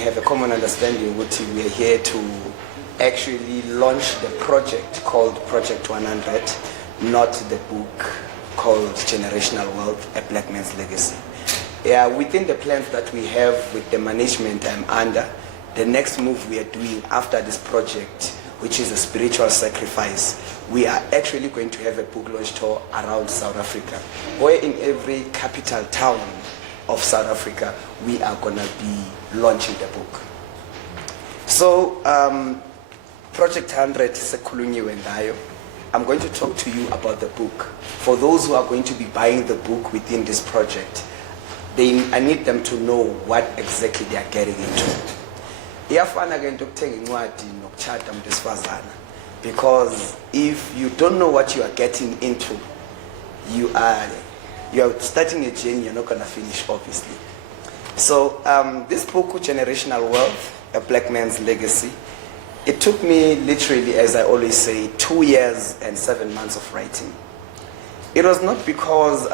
have a common understanding that we are here to actually launch the project called Project 100, not the book called Generational Wealth, A Black Man's Legacy. Yeah, within the plans that we have with the management I'm under, the next move we are doing after this project, which is a spiritual sacrifice, we are actually going to have a book launch tour around South Africa, where in every capital town of South Africa, we are going to be launching the book. So, Project 100 is a Kulunyiwe Ngayo. I'm going to talk to you about the book. For those who are going to be buying the book within this project, I need them to know what exactly they are getting into. Because if you don't know what you are getting into, you are starting a journey you're not going to finish, obviously. So this book, Generational Wealth, A Black Man's Legacy, it took me literally, as I always say, 2 years and 7 months of writing. It was not because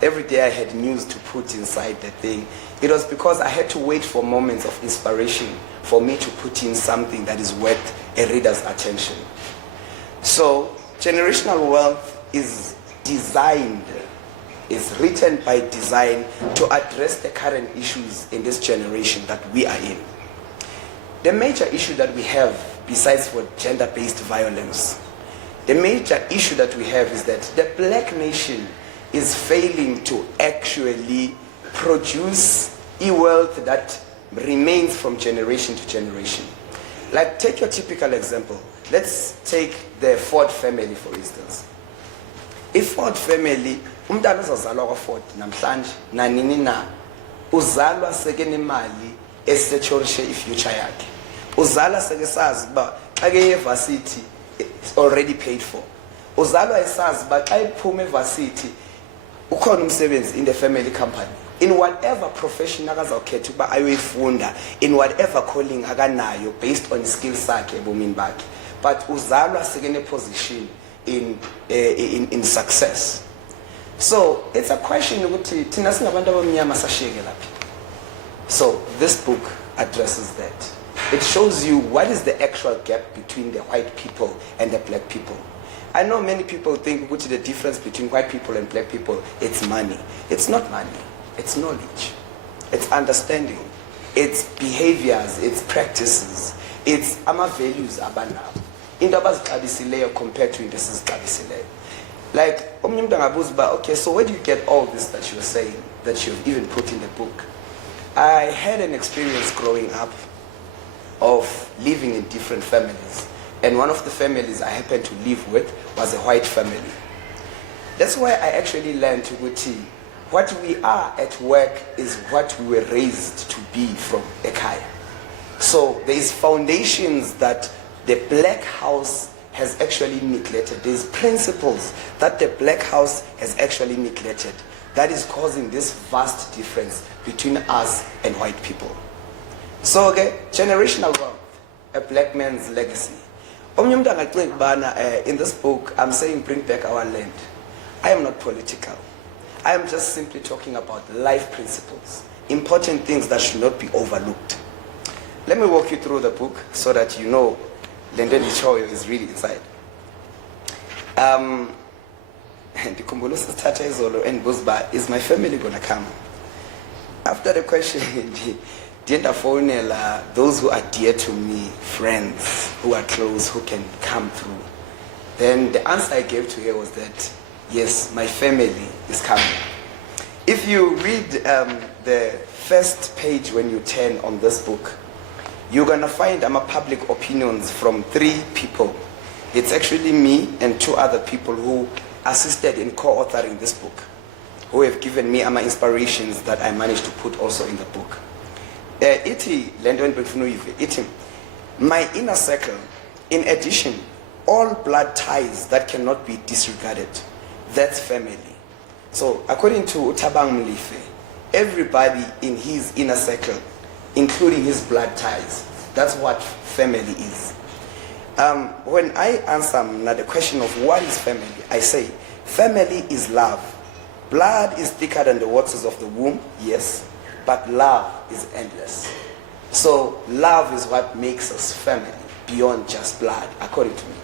every day I had news to put inside the thing. It was because I had to wait for moments of inspiration for me to put in something that is worth a reader's attention. So, Generational Wealth is designed, is written by design to address the current issues in this generation that we are in. The major issue that we have, besides for gender-based violence, the major issue that we have is that the black nation is failing to actually produce a wealth that remains from generation to generation. Like, take your typical example. Let's take the Ford family, for instance. A Ford family, umntana uzalwa kwa-Ford namhlanje nanini na uzalwa seke nemali esechorishe ifuture yakhe. Uzalwa seke sazi uba xa ke university it's already paid for. Uzalwa esazi uba xa iphuma evarsity ukhona umsebenzi in the family company. In whatever profession akazawukhetha ukuba ayoyifunda, in whatever calling akanayo based on skill sakhe ebomini bakhe. But uzalwa seke position in success. So it's a question ukuthi thina singabantu abamnyama sashiyeke laphi. So this book addresses that. It shows you what is the actual gap between the white people and the black people. I know many people think ukuthi the difference between white people and black people, it's money. It's not money. It's knowledge. It's understanding. It's behaviors. It's practices. It's ama values abanawo. Into abazixabisileyo compared to into esizixabisileyo. Like, okay, so where do you get all this that you're saying, that you've even put in the book? I had an experience growing up of living in different families. And one of the families I happened to live with was a white family. That's why I actually learned to what we are at work is what we were raised to be from Ekaya. So there is foundations that the black house has actually neglected. There's principles that the black house has actually neglected that is causing this vast difference between us and white people. So, okay, generational wealth, a black man's legacy. In this book, I'm saying bring back our land. I am not political. I am just simply talking about life principles, important things that should not be overlooked. Let me walk you through the book so that you know Lendeni Choyo is really inside. Is my family going to come? After the question, those who are dear to me, friends who are close, who can come through. Then the answer I gave to her was that, yes, my family is coming. If you read the first page when you turn on this book, you're going to find public opinions from 3 people. It's actually me and 2 other people who assisted in co-authoring this book, who have given me inspirations that I managed to put also in the book. My inner circle, in addition, all blood ties that cannot be disregarded, that's family. So according to Utabang Mlife, everybody in his inner circle, including his blood ties, that's what family is. When I answer the question of what is family, I say family is love. Blood is thicker than the waters of the womb, yes, but love is endless. So love is what makes us family beyond just blood, according to me.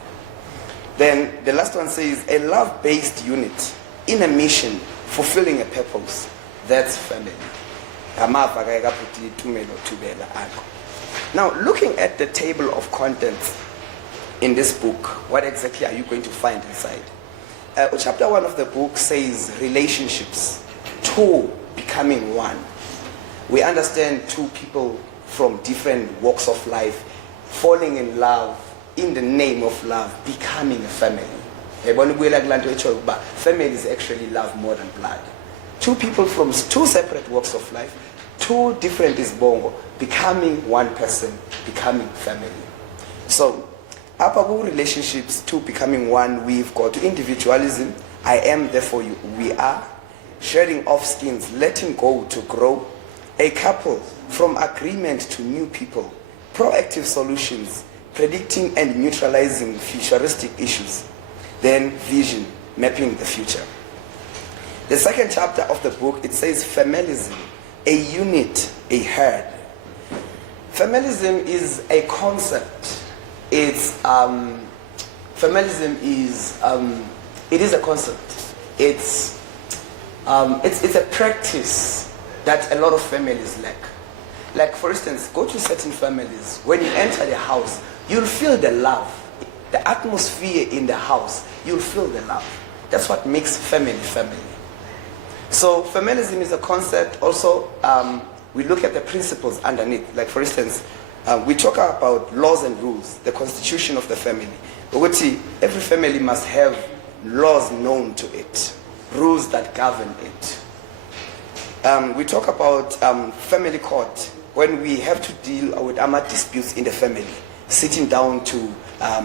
Then the last one says a love-based unit in a mission, fulfilling a purpose. That's family. Now, looking at the table of contents in this book, what exactly are you going to find inside? Chapter 1 of the book says relationships, two becoming one. We understand two people from different walks of life falling in love in the name of love, becoming a family. Family is actually love more than blood. Two people from two separate walks of life, two different isbongo, becoming one person, becoming family. So, Apabu relationships, two becoming one, we've got individualism, I am, therefore you, we are, sharing offskins, letting go to grow, a couple, from agreement to new people, proactive solutions, predicting and neutralizing futuristic issues, then vision, mapping the future. The second chapter of the book, it says familism, a unit, a herd. Familism is a concept. It's familism is it is a concept. It's a practice that a lot of families lack. Like, for instance, go to certain families, when you enter the house, you'll feel the love. The atmosphere in the house, you'll feel the love. That's what makes family family. So familism is a concept. Also, we look at the principles underneath. Like, for instance, we talk about laws and rules, the constitution of the family. Every family must have laws known to it, rules that govern it. We talk about family court, when we have to deal with disputes in the family, sitting down to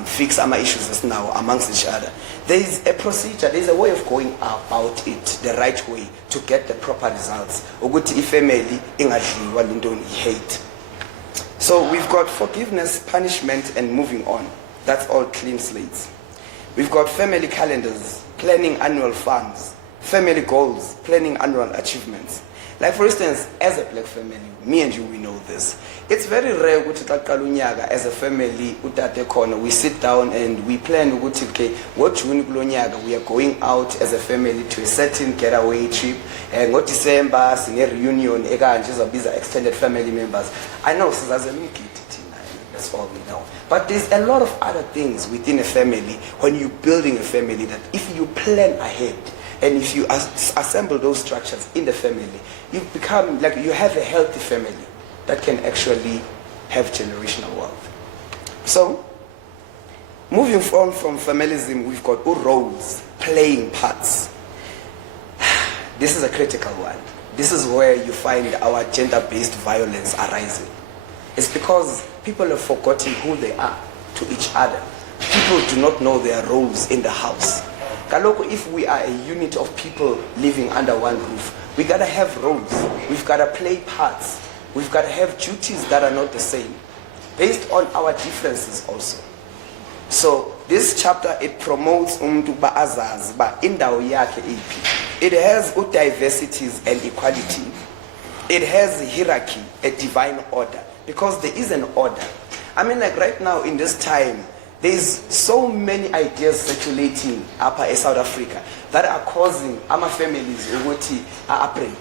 fix issues now amongst each other. There is a procedure, there is a way of going about it the right way to get the proper results. Hate. So we've got forgiveness, punishment, and moving on. That's all clean slates. We've got family calendars, planning annual funds, family goals, planning annual achievements. Like, for instance, as a black family, me and you, we know this. It's very rare as a family, we sit down and we plan what June we are going out as a family to a certain getaway trip. And what December, in a reunion, these are extended family members. I know, that's all we know. But there's a lot of other things within a family when you're building a family that if you plan ahead, and if you assemble those structures in the family, you become like you have a healthy family that can actually have generational wealth. So, moving on from familism, we've got roles, playing parts. This is a critical one. This is where you find our gender-based violence arising. It's because people have forgotten who they are to each other. People do not know their roles in the house. If we are a unit of people living under one roof, we gotta have roles. We've gotta play parts. We've gotta have duties that are not the same, based on our differences also. So this chapter, it promotes ba azaz ba indawo yakhe iphi. It has diversities and equality. It has hierarchy, a divine order, because there is an order. I mean, like right now in this time, there's so many ideas circulating in South Africa that are causing our families to break.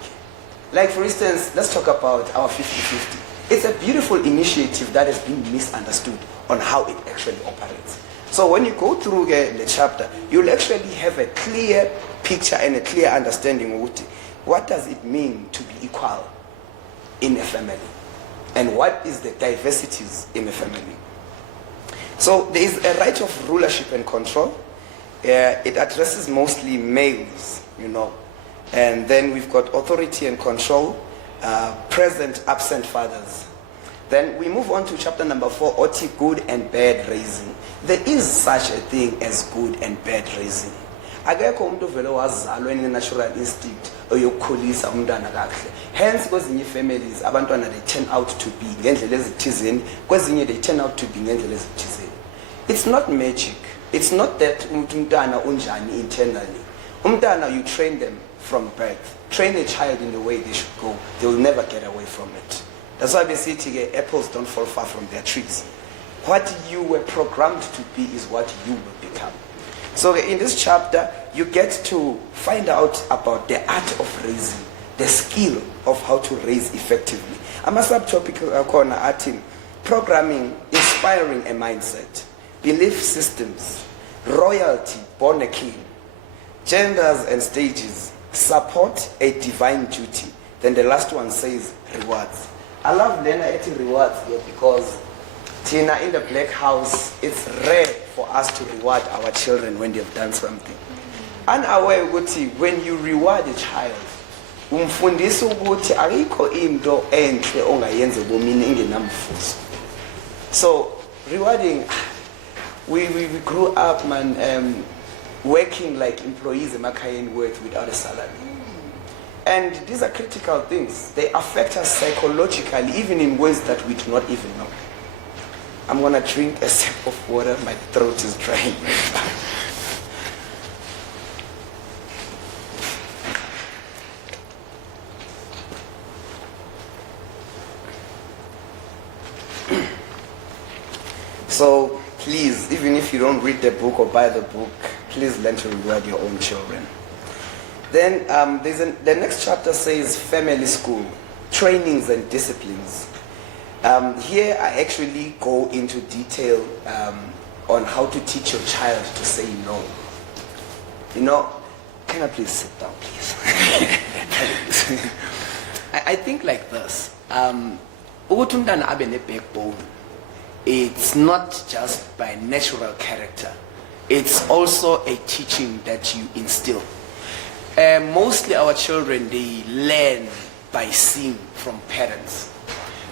Like, for instance, let's talk about our 50-50. It's a beautiful initiative that has been misunderstood on how it actually operates. So when you go through the chapter, you'll actually have a clear picture and a clear understanding of what does it mean to be equal in a family, and what is the diversities in a family. So there is a right of rulership and control. It addresses mostly males, and then we've got authority and control, present, absent fathers. Then we move on to chapter number 4, Oti, good and bad raising. There is such a thing as good and bad raising. Akekho umuntu vele wazalwa natural instinct oyokukhulisa umntwana kahle. Hence kwezinye families abantwana they turn out to be ngendlela ezithizeni, kwezinye they turn out to be ngendlela ezithizeni. It's not magic. It's not that umntwana unjani internally. Umntwana, you train them from birth. Train a child in the way they should go. They will never get away from it. That's why we say apples don't fall far from their trees. What you were programmed to be is what you will become. So in this chapter, you get to find out about the art of raising, the skill of how to raise effectively. I'm a subtopic corner at programming, inspiring a mindset, belief systems, royalty, born a king, genders and stages, support a divine duty. Then the last one says rewards. I love Lena eating rewards here because Tina, in the black house, it's rare for us to reward our children when they've done something. Unaware ukuthi when you reward a child, umfundisa ukuthi ayikho into enhle ongayenza bomini ingenamfuzo. So rewarding, we grew up, man, working like employees emakhayeni worth without a salary. And these are critical things. They affect us psychologically, even in ways that we do not even know. I'm going to drink a sip of water. My throat is drying. So please, even if you don't read the book or buy the book, please learn to reward your own children. Then the next chapter says family school, trainings and disciplines. Here I actually go into detail on how to teach your child to say no. You know, can I please sit down, please? I think like this. Ukuthi umntana abe ne-backbone, it's not just by natural character. It's also a teaching that you instill. Mostly our children, they learn by seeing from parents.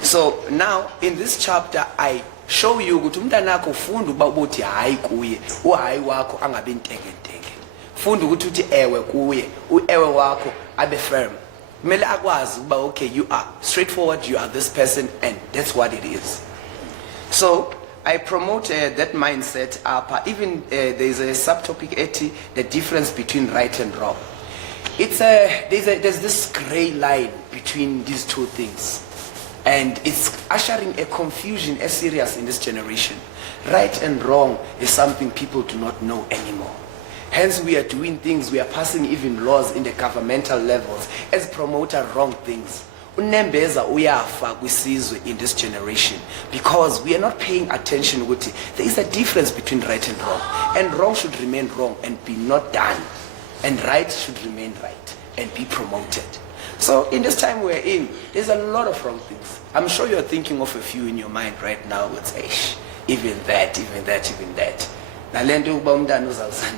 So now in this chapter I show you ukuthi umntanakho ufunda ukuba uthi hayi kuye uhayi wakho angabe intengentenge. Funda ukuthi uthi ewe kuye uewe wakho abe firm. Kumele akwazi ukuba okay, you are straightforward, you are this person, and that's what it is. So I promote that mindset up. Even there's a subtopic 80, the difference between right and wrong. It's there's this gray line between these two things, and it's ushering a confusion as serious in this generation. Right and wrong is something people do not know anymore. Hence we are doing things, we are passing even laws in the governmental levels as promoter wrong things. Unembeza uyafa kwisizwe in this generation because we are not paying attention. There is a difference between right and wrong should remain wrong and be not done, and right should remain right and be promoted. So in this time we're in, there's a lot of wrong things. I'm sure you're thinking of a few in your mind right now with even that, even that, even that. Nalento ukuba umntana uzawusa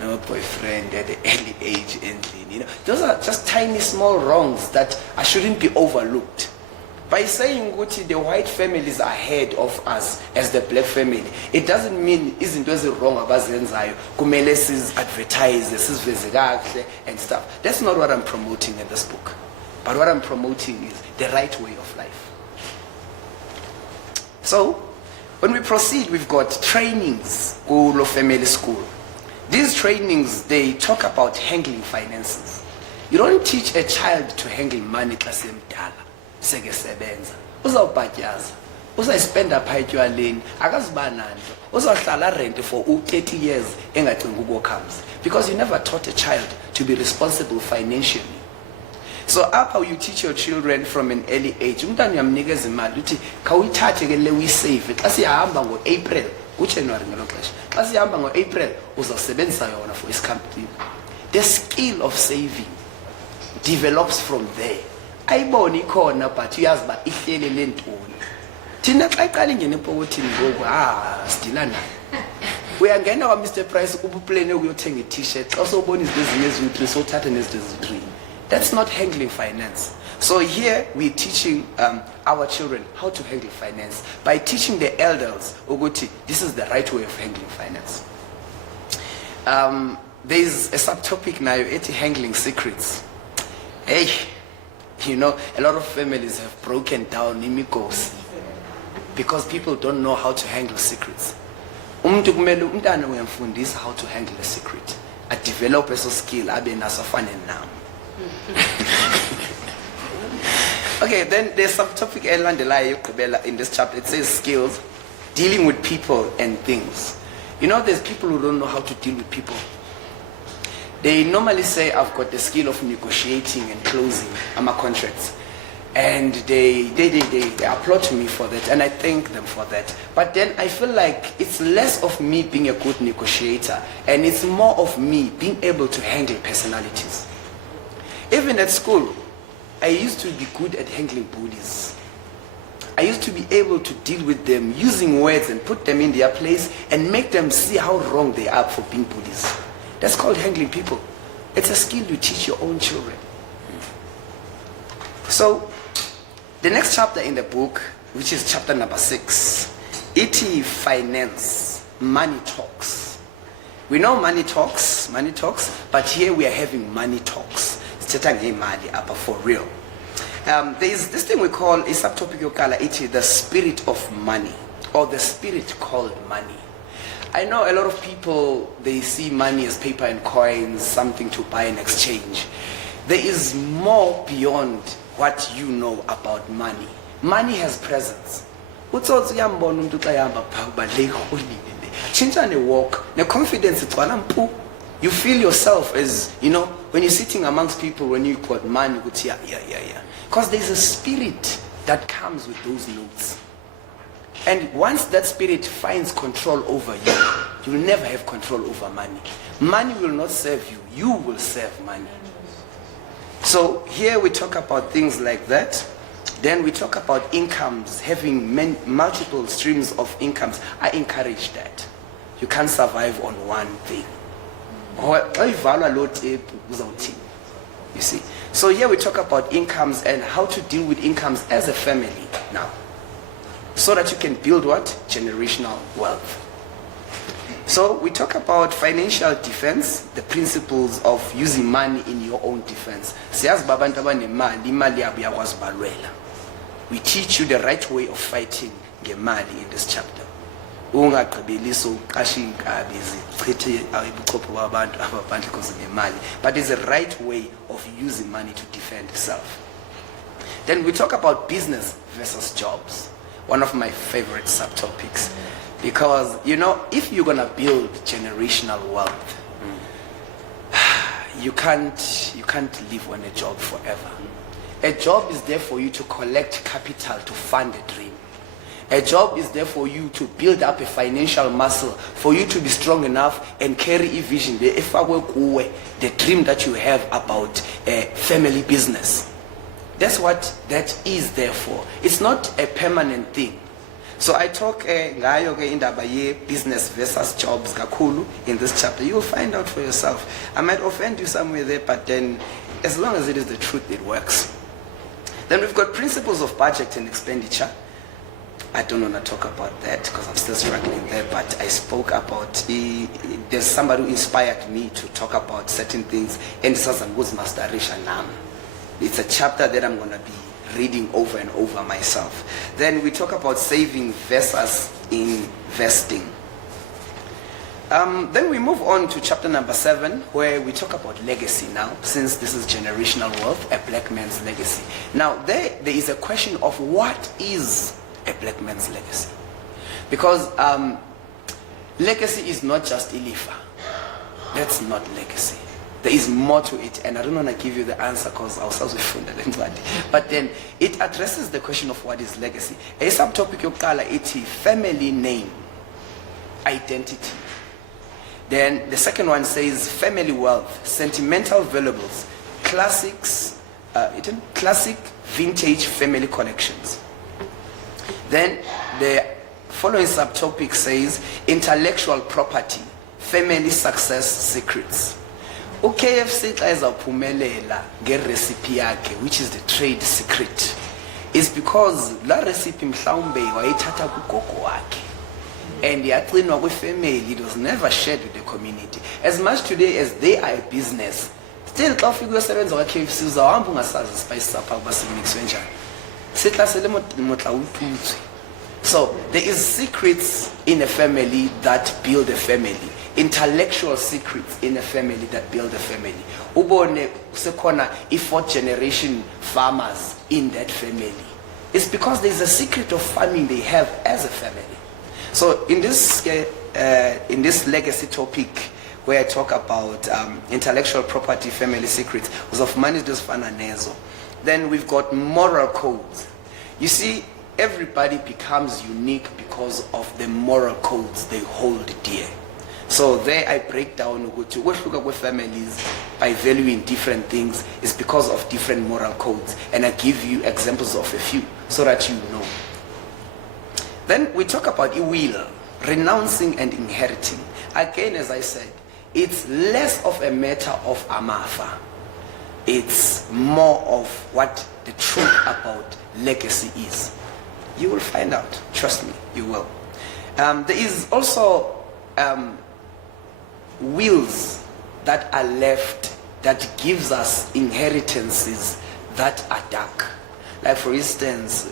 no boyfriend at the early age, you know, those are just tiny small wrongs that shouldn't be overlooked. By saying the white family is ahead of us as the black family, it doesn't mean isn't wrong abazenzayo kumele advertise and stuff. That's not what I'm promoting in this book. But what I'm promoting is the right way of life. So when we proceed, we've got trainings, School of Family School. These trainings, they talk about handling finances. You don't teach a child to handle money class emdala. Seke sebenza. Uzawubhatyaza. Uzayispenda pha etywaleni. Akaziba nanto. Uzawuhlala rent for 30 years engacinga ukukhams. Because you never taught a child to be responsible financially. So up how you teach your children from an early age. Umntana uyamnikeza imali uthi khawuyithathe ke le uyisave. Xa siyahamba ngo-April, uJanuary ngelo xesha. Xa siyahamba ngo-April uzawusebenzisa yona for isicampaign. The skill of saving develops from there. Ayiboni khona but uyazi ba ihlele lentoni. Thina xa iqala ingene epokothini ngoku sidila nayo. Uyangena kwa Mr Price ubuplane ukuyothenga i-t-shirt xa sobona izinto eziyi-3 sothatha nezinto eziyi-3. That's not handling finance. So here we're teaching our children how to handle finance by teaching the elders ukuthi this is the right way of handling finance. There's a subtopic now, it's handling secrets. Hey, you know, a lot of families have broken down imikosi because people don't know how to handle secrets. Umuntu kumele umntana uyamfundisa how to handle a secret. A develop a skill abe naso afane nami. Okay, then there's some topic in this chapter. It says skills, dealing with people and things. You know, there's people who don't know how to deal with people. They normally say, I've got the skill of negotiating and closing my contracts. And they applaud to me for that, and I thank them for that. But then I feel like it's less of me being a good negotiator, and it's more of me being able to handle personalities. Even at school, I used to be good at handling bullies. I used to be able to deal with them using words and put them in their place and make them see how wrong they are for being bullies. That's called handling people. It's a skill you teach your own children. So, the next chapter in the book, which is chapter number 6, it is finance, money talks. We know money talks, but here we are having money talks. For real. There is this thing we call a subtopic yokala, it is the spirit of money, or the spirit called money. I know a lot of people, they see money as paper and coins, something to buy and exchange. There is more beyond what you know about money. Money has presence. You feel yourself as, you know, when you're sitting amongst people, when you got money, yeah. Because there's a spirit that comes with those notes. And once that spirit finds control over you, you will never have control over money. Money will not serve you, you will serve money. So here we talk about things like that. Then we talk about incomes, having multiple streams of incomes. I encourage that. You can't survive on one thing. You see. So here we talk about incomes and how to deal with incomes as a family now, so that you can build what? Generational wealth. So we talk about financial defense, the principles of using money in your own defense. We teach you the right way of fighting Gemali in this chapter. But there's a right way of using money to defend yourself. Then we talk about business versus jobs. One of my favorite subtopics. Because, you know, if you're going to build generational wealth, you can't live on a job forever. A job is there for you to collect capital to fund a dream. A job is there for you to build up a financial muscle, for you to be strong enough and carry a vision, the dream that you have about a family business. That's what that is there for. It's not a permanent thing. So I talk business versus jobs in this chapter. You will find out for yourself. I might offend you somewhere there, but then as long as it is the truth, it works. Then we've got principles of budget and expenditure. I don't want to talk about that because I'm still struggling there, but I spoke about, there's somebody who inspired me to talk about certain things, and it's a chapter that I'm going to be reading over and over myself. Then we talk about saving versus investing. Then we move on to chapter number 7, where we talk about legacy now, since this is generational wealth, a black man's legacy. Now there is a question of what is a black man's legacy, because legacy is not just ilifa. That's not legacy. There is more to it, and I don't want to give you the answer because I was also fundamental. But then it addresses the question of what is legacy. A subtopic yokala iti family name, identity. Then the second one says family wealth, sentimental valuables, classics, classic vintage family collections. Then the following subtopic says intellectual property, family success secrets. KFC ezaphumelela ngerecipe yakhe, which is the trade secret, is because la recipe mhlawumbe wayithatha kugogo wakhe and yagcinwa kwi-family. It was never shared with the community. As much today as they are a business, still xa ufika uyosebenza kwa-KFC uzawuhamba ungasazi spice sapha ukuba simixwe njani. Sihlasele motla ututswe. So there is secrets in a family that build a family. Intellectual secrets in a family that build a family. Ubone sekhona i4th generation farmers in that family. It's because there's a secret of farming they have as a family. So in this legacy topic, where I talk about intellectual property, family secrets, then we've got moral codes. You see, everybody becomes unique because of the moral codes they hold dear. So there I break down what look at families by valuing different things is because of different moral codes, and I give you examples of a few so that you know. Then we talk about will, renouncing and inheriting. Again, as I said, it's less of a matter of amafa. It's more of what the truth about legacy is. You will find out. Trust me, you will. There is also wills that are left that gives us inheritances that are dark. Like for instance,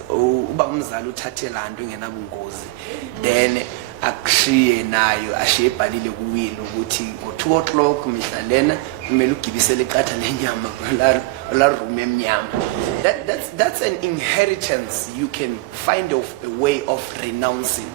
then akushiye nayo ashebhalile kuwini ukuthi ngo2 o'clock mihla lena kumele ugibisele iqatha lenyama la room emnyama. That's an inheritance you can find a way of renouncing.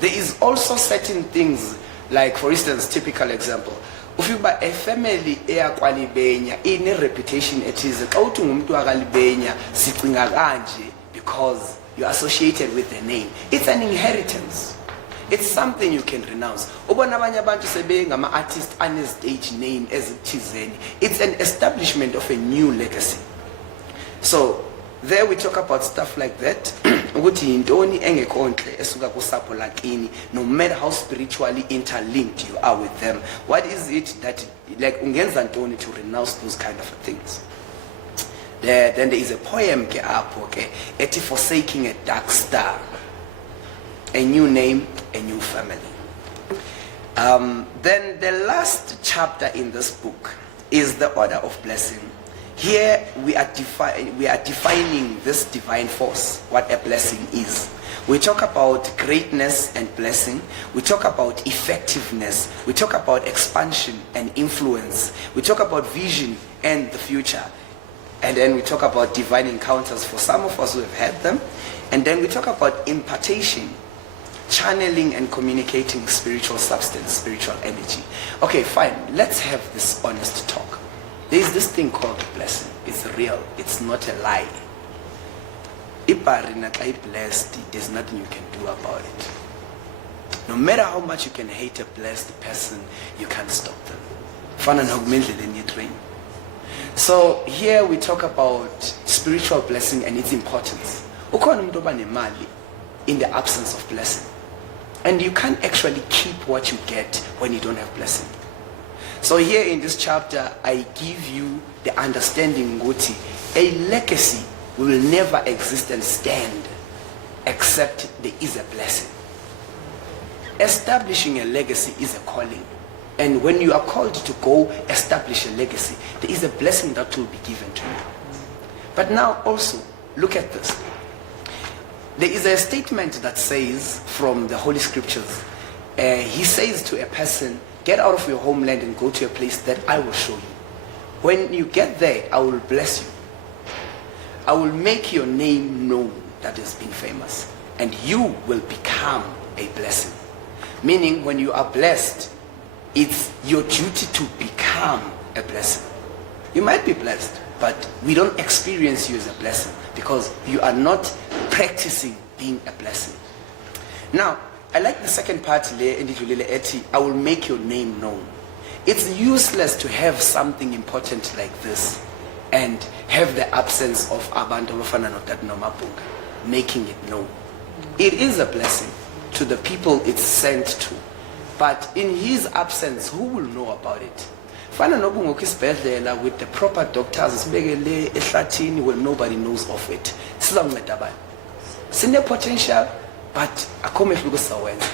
There is also certain things, like for instance, typical example, ufiba a family eyakwalibenya ine reputation ethize xa uthi ngumuntu wakalibenya sicinga kanje because you're associated with the name. It's an inheritance. It's something you can renounce. Ubona abanye abantu sebengama artist ane stage name ezithizeni. It's an establishment of a new legacy. So there we talk about stuff like that. Ukuthi yintoni engekho nhle esuka kusapho lakini, no matter how spiritually interlinked you are with them. What is it that like ungenza ntoni to renounce those kind of things? Then there is a poem ke apho ke ethi forsaking a dark star, a new name, a new family. Then the last chapter in this book is the order of blessing. Here we are defining this divine force, what a blessing is. We talk about greatness and blessing. We talk about effectiveness. We talk about expansion and influence. We talk about vision and the future. And then we talk about divine encounters for some of us who have had them. And then we talk about impartation, channeling and communicating spiritual substance, spiritual energy. Okay, fine. Let's have this honest talk. There is this thing called blessing. It's real. It's not a lie. If you blessed, there's nothing you can do about it. No matter how much you can hate a blessed person, you can't stop them. So here we talk about spiritual blessing and its importance. In the absence of blessing. And you can't actually keep what you get when you don't have blessing. So here in this chapter, I give you the understanding that a legacy will never exist and stand except there is a blessing. Establishing a legacy is a calling. And when you are called to go establish a legacy, there is a blessing that will be given to you. But now also, look at this. There is a statement that says from the Holy Scriptures, he says to a person, get out of your homeland and go to a place that I will show you. When you get there, I will bless you. I will make your name known that has been famous. And you will become a blessing. Meaning when you are blessed, it's your duty to become a blessing. You might be blessed, but we don't experience you as a blessing because you are not practicing being a blessing. Now, I like the second part, I will make your name known. It's useless to have something important like this and have the absence of abantu abafana noTata noMabhunga making it known. It is a blessing to the people it's sent to. But in his absence, who will know about it? Fana nobungoku isibhedlela with the proper doctors sibekele ehlathini when nobody knows of it. Sizawunceda bani? Sine potential, but akho mehluko sizawenza.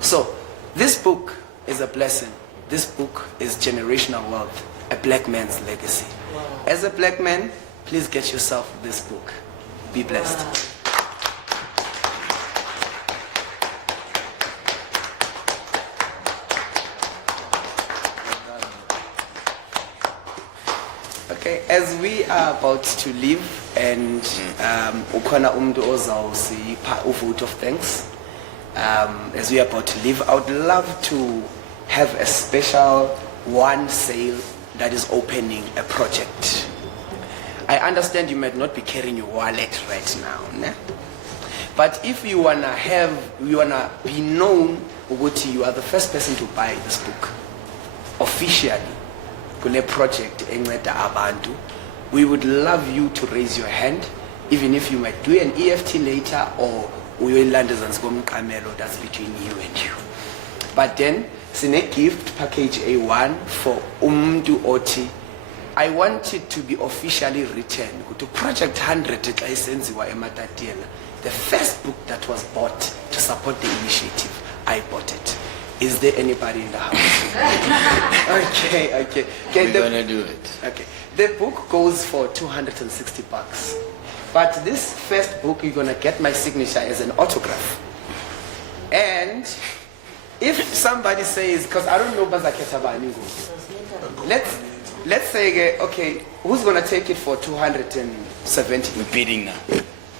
So this book is a blessing. This book is generational wealth, a black man's legacy. Wow. As a black man, please get yourself this book. Be blessed. Wow. Okay, as we are about to leave and ukhona umuntu ozawusipha vote of thanks. As we are about to leave, I would love to have a special one sale that is opening a project. I understand you might not be carrying your wallet right now, ne? But if you wanna be known, Uguti, you are the first person to buy this book officially. Kule project enceda abantu. We would love you to raise your hand, even if you might do an EFT later or that's between you and you. But then, sine gift package A1 for umdu oti. I want it to be officially written to Project 100 esenziwa eMatatiele. The first book that was bought to support the initiative, I bought it. Is there anybody in the house? Okay. We're gonna do it. Okay. The book goes for $260. But this first book, you're gonna get my signature as an autograph. And if somebody says, because I don't know let's say, okay, who's gonna take it for 270? We're bidding now.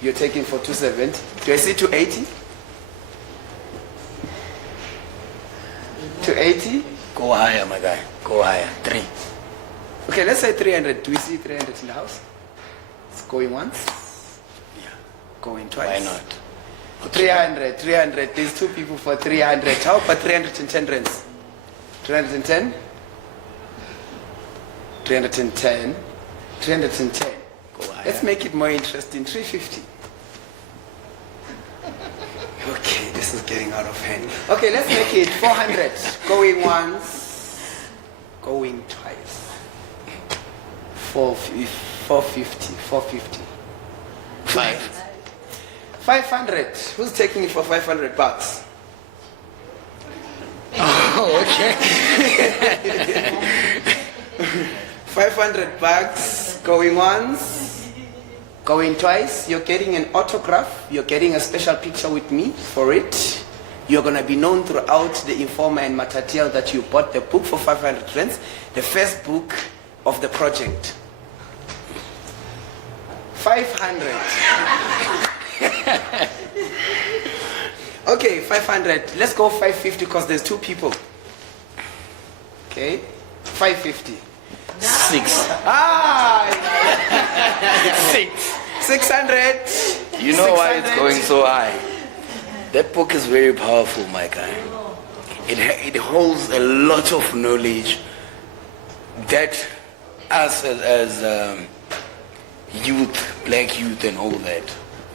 You're taking for 270. Do I see 280? 280? Go higher, my guy. Go higher. 3. Okay, let's say 300. Do we see 300 in the house? It's going once? Yeah. Going twice? Why not? 300. There's 2 people for 300. How about 310 rands? 310? 310. 310. Go higher. Let's make it more interesting. 350. Okay, this is getting out of hand. Okay, let's make it 400. Going once, going twice. 450. 500. Who's taking it for $500? Oh, okay. $500 going once, going twice. You're getting an autograph. You're getting a special picture with me for it. You're going to be known throughout the Informer and Matatiele that you bought the book for 500 rands, the first book of the project. 500. Okay, 500. Let's go 550 because there's 2 people. Okay, 550. 6. 600. You know why it's going so high? That book is very powerful, my guy. It holds a lot of knowledge that us as youth, black youth and all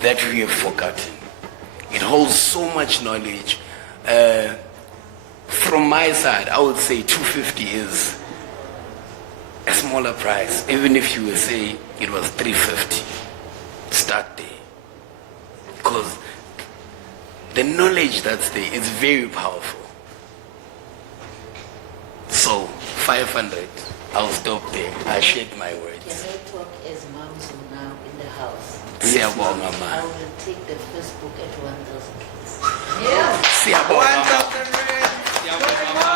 that we have forgotten. It holds so much knowledge. From my side, I would say 250 is a smaller price. Even if you would say it was 350, start there. Because the knowledge that's there is very powerful. So 500, I'll stop there. I shake my words. The network is moms now in the house. Siyabonga, I man. will take the first book at 1,000. Siyabonga. 1,000 rands.